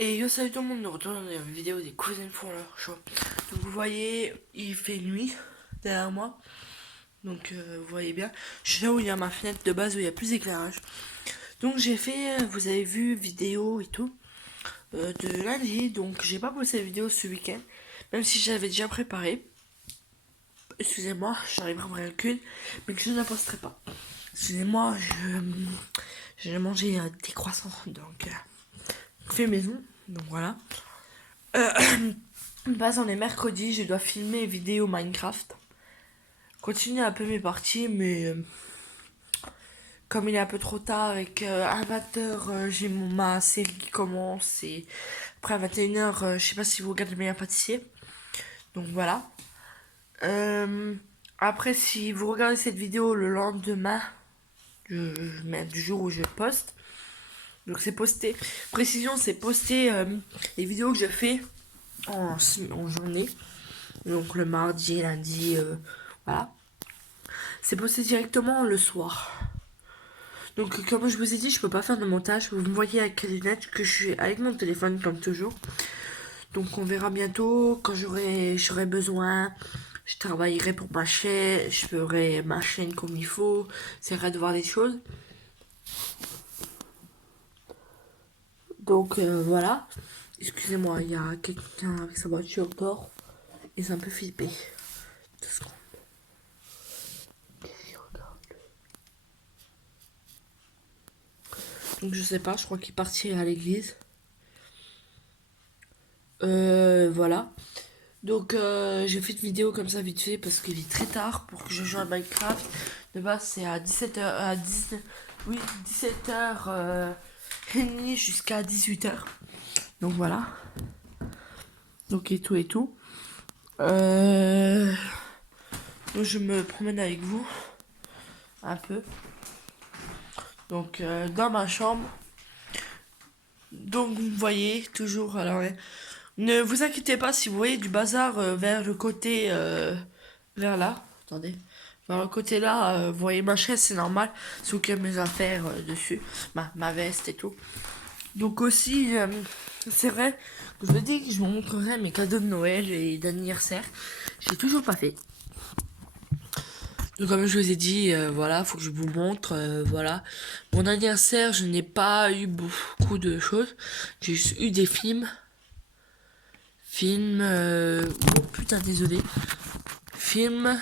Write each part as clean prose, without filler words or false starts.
Et yo, salut tout le monde, nous retrouvons dans une vidéo des cousines font leur show. Donc vous voyez, il fait nuit derrière moi. Donc vous voyez bien. Je suis là où il y a ma fenêtre de base où il y a plus d'éclairage. Donc j'ai fait, vous avez vu, vidéo et tout, de lundi. Donc j'ai pas posté de vidéo ce week-end, même si j'avais déjà préparé. Excusez-moi, j'arrive à ouvrir le cul, mais que je ne la posterai pas. Excusez-moi, j'ai mangé des croissants, donc fait maison. Donc voilà. Euh, De base, on est mercredi, je dois filmer vidéo Minecraft. Continuer un peu mes parties, mais comme il est un peu trop tard et qu'à 20h, j'ai ma série qui commence. Et après, à 21h, je sais pas si vous regardez Meilleur Pâtissier. Donc voilà. Euh, Après, si vous regardez cette vidéo le lendemain du jour où je poste, donc c'est posté. Précision, c'est posté les vidéos que je fais en journée. Donc le mardi, lundi, voilà. C'est posté directement le soir. Donc comme je vous ai dit, je peux pas faire de montage. Vous me voyez avec les lunettes que je suis avec mon téléphone comme toujours. Donc on verra bientôt quand j'aurai besoin. Je travaillerai pour ma chaîne, je ferai ma chaîne comme il faut. J'essaierai de voir des choses. Donc voilà. Excusez-moi, il y a quelqu'un avec sa voiture dehors et c'est un peu flippé. 2 secondes. Donc je sais pas, je crois qu'il partirait à l'église. Voilà. Donc j'ai fait une vidéo comme ça vite fait parce qu'il est très tard pour que je joue à Minecraft. De base c'est à 17h, à 19, oui, 17h30 jusqu'à 18h. Donc voilà. Donc et tout et tout. Donc je me promène avec vous un peu. Donc dans ma chambre. Donc vous voyez toujours alors ne vous inquiétez pas si vous voyez du bazar vers le côté vers là. Attendez. Vers le côté là, vous voyez ma chaise, c'est normal. Sauf qu'il y a mes affaires dessus. Ma veste et tout. Donc aussi, c'est vrai, je me dis que je vous montrerai mes cadeaux de Noël et d'anniversaire. J'ai toujours pas fait. Donc comme je vous ai dit, voilà, faut que je vous montre, voilà. Mon anniversaire, je n'ai pas eu beaucoup de choses. J'ai juste eu des films. Films, oh putain, désolé. Films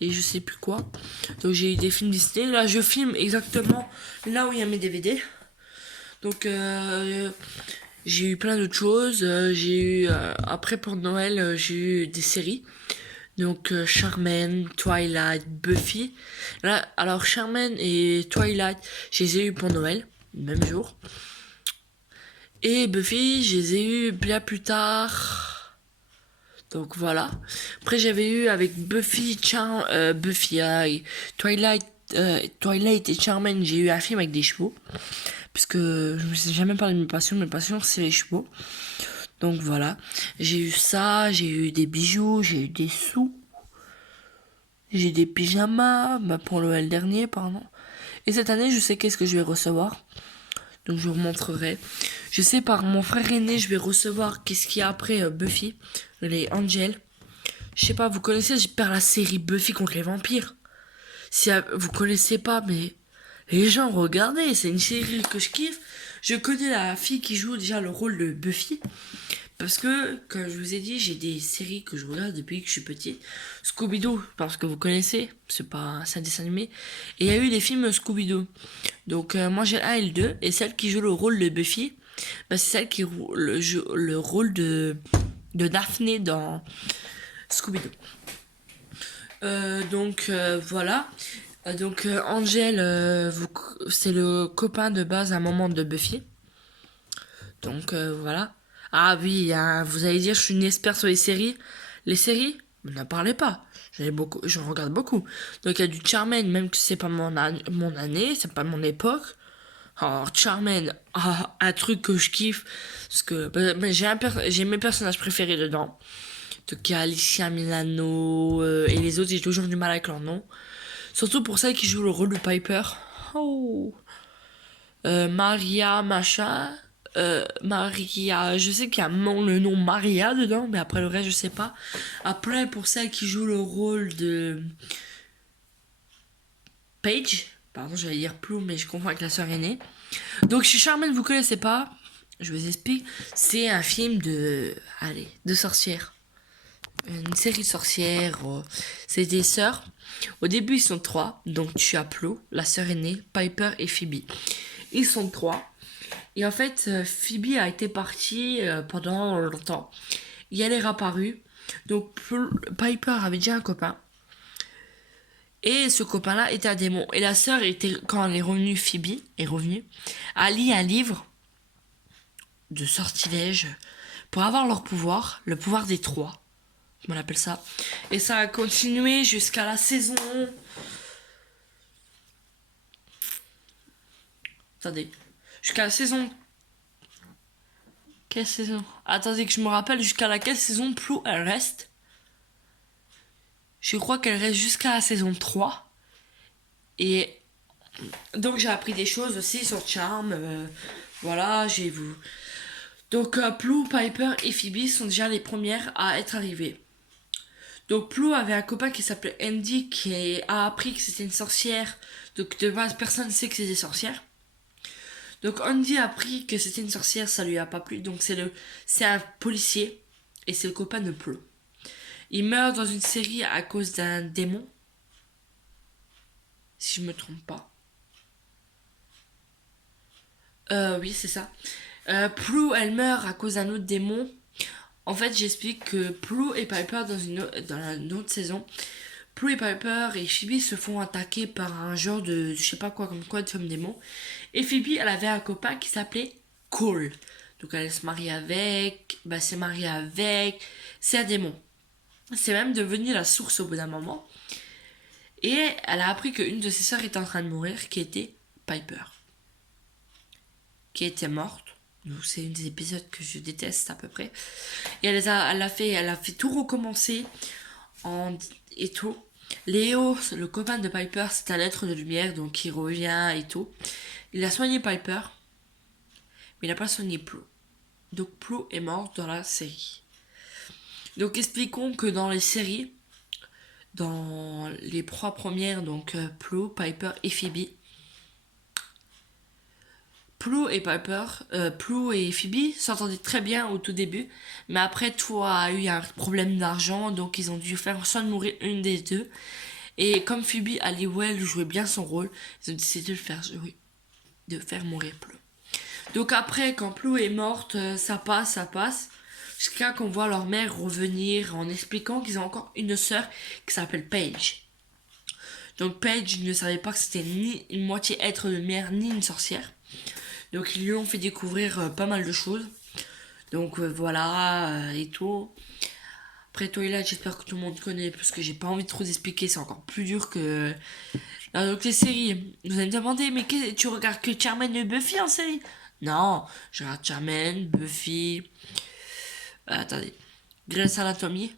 et je sais plus quoi. Donc j'ai eu des films Disney. Là, je filme exactement là où il y a mes DVD. Donc j'ai eu plein d'autres choses. J'ai eu après pour Noël, j'ai eu des séries. Donc Charmaine, Twilight, Buffy. Là, alors Charmaine et Twilight, je les ai eu pour Noël, le même jour. Et Buffy, je les ai eu bien plus tard. Donc voilà. Après j'avais eu avec Buffy, Twilight et Charmaine, j'ai eu un film avec des chevaux. Puisque je me suis jamais parlé de mes passions c'est les chevaux. Donc voilà. J'ai eu ça, j'ai eu des bijoux, j'ai eu des sous. J'ai des pyjamas, pour Noël dernier, pardon. Et cette année, je sais qu'est-ce que je vais recevoir. Donc je vous montrerai. Je sais par mon frère aîné, je vais recevoir qu'est-ce qu'il y a après Buffy, les Angels. Je sais pas, vous connaissez, j'espère la série Buffy contre les vampires. Si vous connaissez pas, mais les gens, regardez, c'est une série que je kiffe. Je connais la fille qui joue déjà le rôle de Buffy. Parce que, comme je vous ai dit, j'ai des séries que je regarde depuis que je suis petite. Scooby-Doo, parce que vous connaissez, c'est un dessin animé. Et il y a eu des films Scooby-Doo. Donc moi j'ai le 1 et le 2. Et celle qui joue le rôle de Buffy, c'est celle qui joue le rôle de Daphné dans Scooby-Doo. Donc voilà. Donc Angel, c'est le copain de base à un moment de Buffy. Donc voilà. Ah oui, hein, vous allez dire je suis une experte sur les séries. Les séries, n'en parlez pas. J'en regarde beaucoup. Donc il y a du Charmaine, même que c'est pas mon année, c'est pas mon époque. Alors Charmaine, un truc que je kiffe, parce que j'ai mes personnages préférés dedans. Donc il y a Alicia Milano et les autres, j'ai toujours du mal avec leur nom. Surtout pour celle qui joue le rôle de Piper. Oh. Maria, machin. Maria, je sais qu'il y a le nom Maria dedans, mais après le reste, je sais pas. Après, pour celle qui joue le rôle de Paige, pardon, j'allais dire Plou, mais je confonds avec la sœur aînée. Donc, si Charmaine, vous connaissez pas, je vous explique. C'est un film de sorcières. Une série de sorcières. C'est des sœurs. Au début, ils sont trois. Donc, tu as Plou, la sœur aînée, Piper et Phoebe. Ils sont trois. Et en fait, Phoebe a été partie pendant longtemps. Et elle est réapparue. Donc, Piper avait déjà un copain. Et ce copain-là était un démon. Et la sœur était, quand elle est revenue, Phoebe est revenue, a lu un livre de sortilèges pour avoir leur pouvoir, le pouvoir des trois, on appelle ça. Et ça a continué jusqu'à la saison. Attendez. Jusqu'à la saison. Quelle saison? Attendez que je me rappelle jusqu'à laquelle saison Plou elle reste. Je crois qu'elle reste jusqu'à la saison 3. Et donc j'ai appris des choses aussi sur Charm. Voilà, j'ai vu. Donc Plou, Piper et Phoebe sont déjà les premières à être arrivées. Donc Plou avait un copain qui s'appelait Andy qui a appris que c'était une sorcière. Donc de base personne ne sait que c'est des sorcières. Donc Andy a appris que c'était une sorcière, ça lui a pas plu. Donc c'est un policier et c'est le copain de Plou. Il meurt dans une série à cause d'un démon. Si je me trompe pas. Oui, c'est ça. Plou, elle meurt à cause d'un autre démon. En fait, j'explique que Plou et Piper, dans une autre saison, Plou et Piper et Phoebe se font attaquer par un genre de, je sais pas quoi, comme quoi, de femme démon. Et Phoebe, elle avait un copain qui s'appelait Cole. Donc elle se marie avec, s'est mariée avec, c'est un démon. C'est même devenu la source au bout d'un moment. Et elle a appris qu'une de ses sœurs était en train de mourir, qui était Piper. Qui était morte. Donc c'est une des épisodes que je déteste à peu près. Et elle a fait tout recommencer et tout. Léo, le copain de Piper, c'est un être de lumière, donc il revient et tout. Il a soigné Piper, mais il n'a pas soigné Plou. Donc Plou est mort dans la série. Donc expliquons que dans les séries, dans les trois premières, donc Plou, Piper et Phoebe, Plou et Phoebe s'entendaient très bien au tout début, mais après tout a eu un problème d'argent, donc ils ont dû faire soit de mourir une des deux. Et comme Phoebe Halliwell jouait bien son rôle, ils ont décidé de faire mourir Plou. Donc après, quand Plou est morte, ça passe, jusqu'à qu'on voit leur mère revenir en expliquant qu'ils ont encore une sœur qui s'appelle Paige. Donc Paige ne savait pas que c'était ni une moitié être de lumière, ni une sorcière. Donc ils lui ont fait découvrir pas mal de choses. Donc voilà, et tout. Après Twilight, j'espère que tout le monde connaît, parce que j'ai pas envie de trop expliquer, c'est encore plus dur que... Alors, donc les séries, vous allez me demander, mais tu regardes que Charmaine et Buffy en série? Non, je regarde Charmaine, Buffy... attendez, Grey's Anatomy.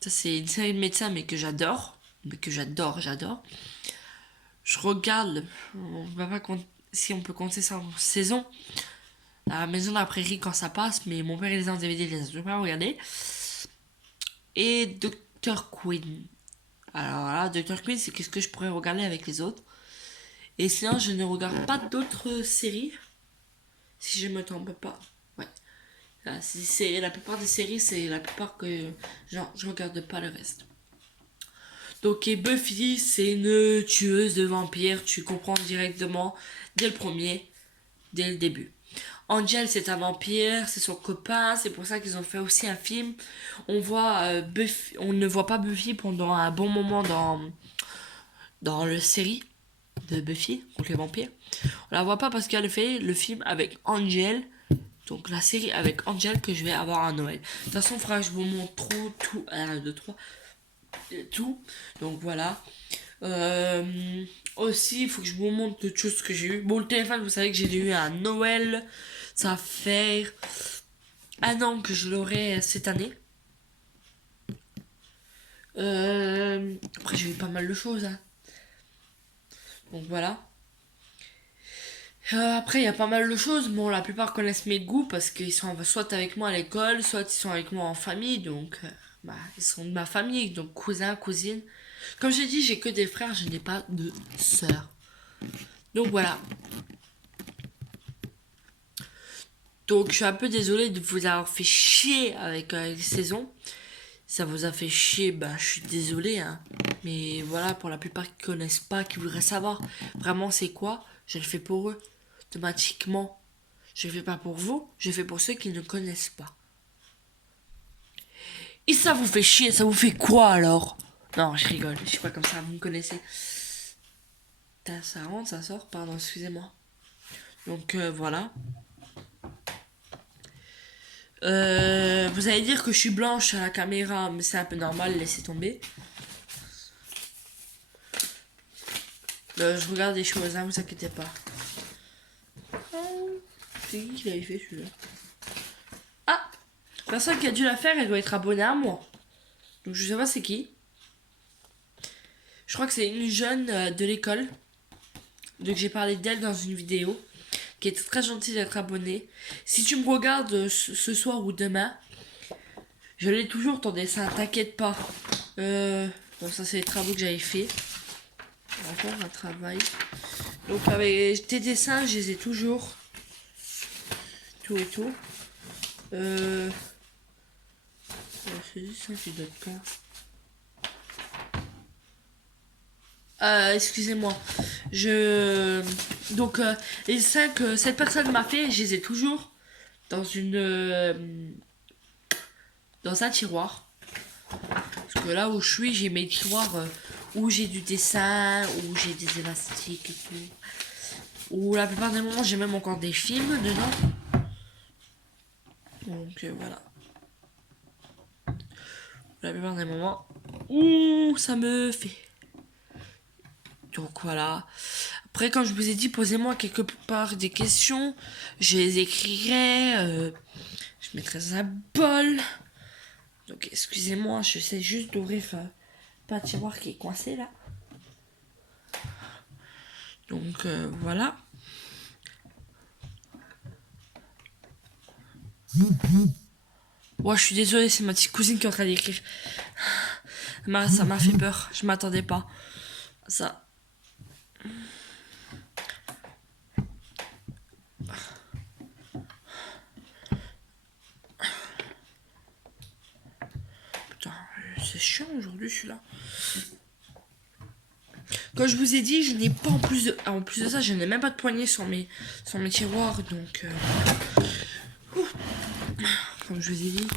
Ça c'est une série de médecins, mais que j'adore. Mais que j'adore. Je regarde, on va pas compter, si on peut compter ça en saison. La Maison de la Prairie quand ça passe, mais mon père il les a en DVD, il les a toujours pas regardés. Et Dr. Queen. Alors là, Dr. Queen, c'est qu'est-ce que je pourrais regarder avec les autres. Et sinon, je ne regarde pas d'autres séries. Si je me trompe pas. Ouais. Là, c'est la plupart des séries, c'est la plupart que genre, je regarde pas le reste. Donc et Buffy, c'est une tueuse de vampires, tu comprends directement dès le début. Angel, c'est un vampire, c'est son copain, c'est pour ça qu'ils ont fait aussi un film. On ne voit pas Buffy pendant un bon moment dans la série de Buffy contre les vampires. On la voit pas parce qu'elle fait le film avec Angel, donc la série avec Angel que je vais avoir à Noël. De toute façon, je vous montre tout, 1, 2, 3, tout. Donc voilà. Aussi, il faut que je vous montre d'autres choses que j'ai eu. Bon, le téléphone, vous savez que j'ai eu un Noël. Ça va faire 1 an que je l'aurai cette année. Après, j'ai eu pas mal de choses. Hein. Donc voilà. Après, il y a pas mal de choses. Bon, la plupart connaissent mes goûts parce qu'ils sont soit avec moi à l'école, soit ils sont avec moi en famille. Donc, bah, ils sont de ma famille, donc cousins, cousines. Comme j'ai dit, j'ai que des frères, je n'ai pas de sœurs. Donc voilà. Donc je suis un peu désolée de vous avoir fait chier avec les saisons. Si ça vous a fait chier, bah je suis désolée, hein. Mais voilà, pour la plupart qui connaissent pas, qui voudraient savoir vraiment c'est quoi, je le fais pour eux. Automatiquement. Je le fais pas pour vous, je le fais pour ceux qui ne connaissent pas. Et ça vous fait chier, ça vous fait quoi alors? Non, je rigole, je suis pas comme ça, vous me connaissez. Ça rentre, ça sort, pardon, excusez-moi. Donc voilà. Vous allez dire que je suis blanche à la caméra, mais c'est un peu normal, laissez tomber. Je regarde des choses, hein, vous inquiétez pas. C'est qui l'avait fait celui-là? Ah! La personne qui a dû la faire, elle doit être abonnée à moi. Donc je sais pas c'est qui. Je crois que c'est une jeune de l'école. Donc j'ai parlé d'elle dans une vidéo. Qui était très gentille d'être abonnée. Si tu me regardes ce soir ou demain, je l'ai toujours ton dessin, t'inquiète pas. Bon, ça c'est les travaux que j'avais fait. Encore un travail. Donc avec tes dessins, je les ai toujours. Tout et tout. C'est juste ça qui doit pas. Excusez-moi. Donc les dessins que cette personne m'a fait, je les ai toujours dans dans un tiroir. Parce que là où je suis, j'ai mes tiroirs où j'ai du dessin, où j'ai des élastiques et tout. Où la plupart des moments, j'ai même encore des films dedans. Donc voilà. La plupart des moments où ça me fait. Donc voilà. Après, comme je vous ai dit, posez-moi quelque part des questions. Je les écrirai. Je mettrai dans un bol. Donc excusez-moi, je sais juste d'ouvrir pas un tiroir qui est coincé là. Donc voilà. Ouais, je suis désolée, c'est ma petite cousine qui est en train d'écrire. Ça m'a fait peur, je m'attendais pas à ça. Putain, c'est chiant aujourd'hui celui-là. Comme je vous ai dit, je n'ai pas en plus de ça, je n'ai même pas de poignée sur mes tiroirs, donc comme je vous ai dit,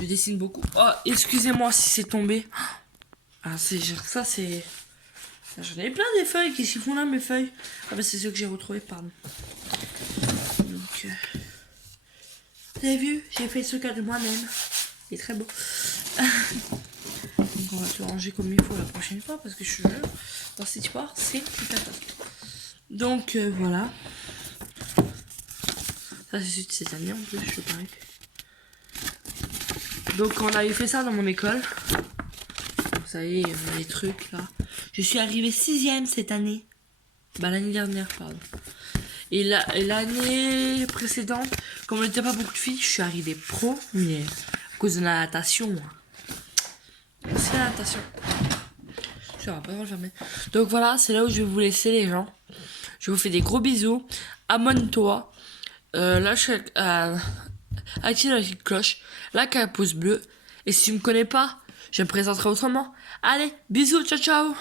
je dessine beaucoup. Oh, excusez-moi si c'est tombé. Ah, ça c'est. J'en ai plein des feuilles, qu'est-ce qu'ils font là mes feuilles? Ah bah c'est ceux que j'ai retrouvés, pardon. Donc vous avez vu, j'ai fait ce cas de moi-même. Il est très beau. Donc on va tout ranger comme il faut la prochaine fois parce que je suis jure, dans cette histoire, c'est une catastrophe. Donc voilà. Ça c'est celui de cette année en plus, je parie. Donc on avait fait ça dans mon école. Vous savez, les trucs là. Je suis arrivée 6ème cette année. Bah l'année dernière, pardon. Et l'année précédente, comme on n'était pas beaucoup de filles, je suis arrivée première. À cause de la natation. C'est la natation. Je n'aurai pas le jamais. Donc voilà, c'est là où je vais vous laisser les gens. Je vous fais des gros bisous. Abonne-toi. Lâche active la petite cloche. Like un pouce bleu. Et si tu me connais pas, je me présenterai autrement. Allez, bisous, ciao ciao.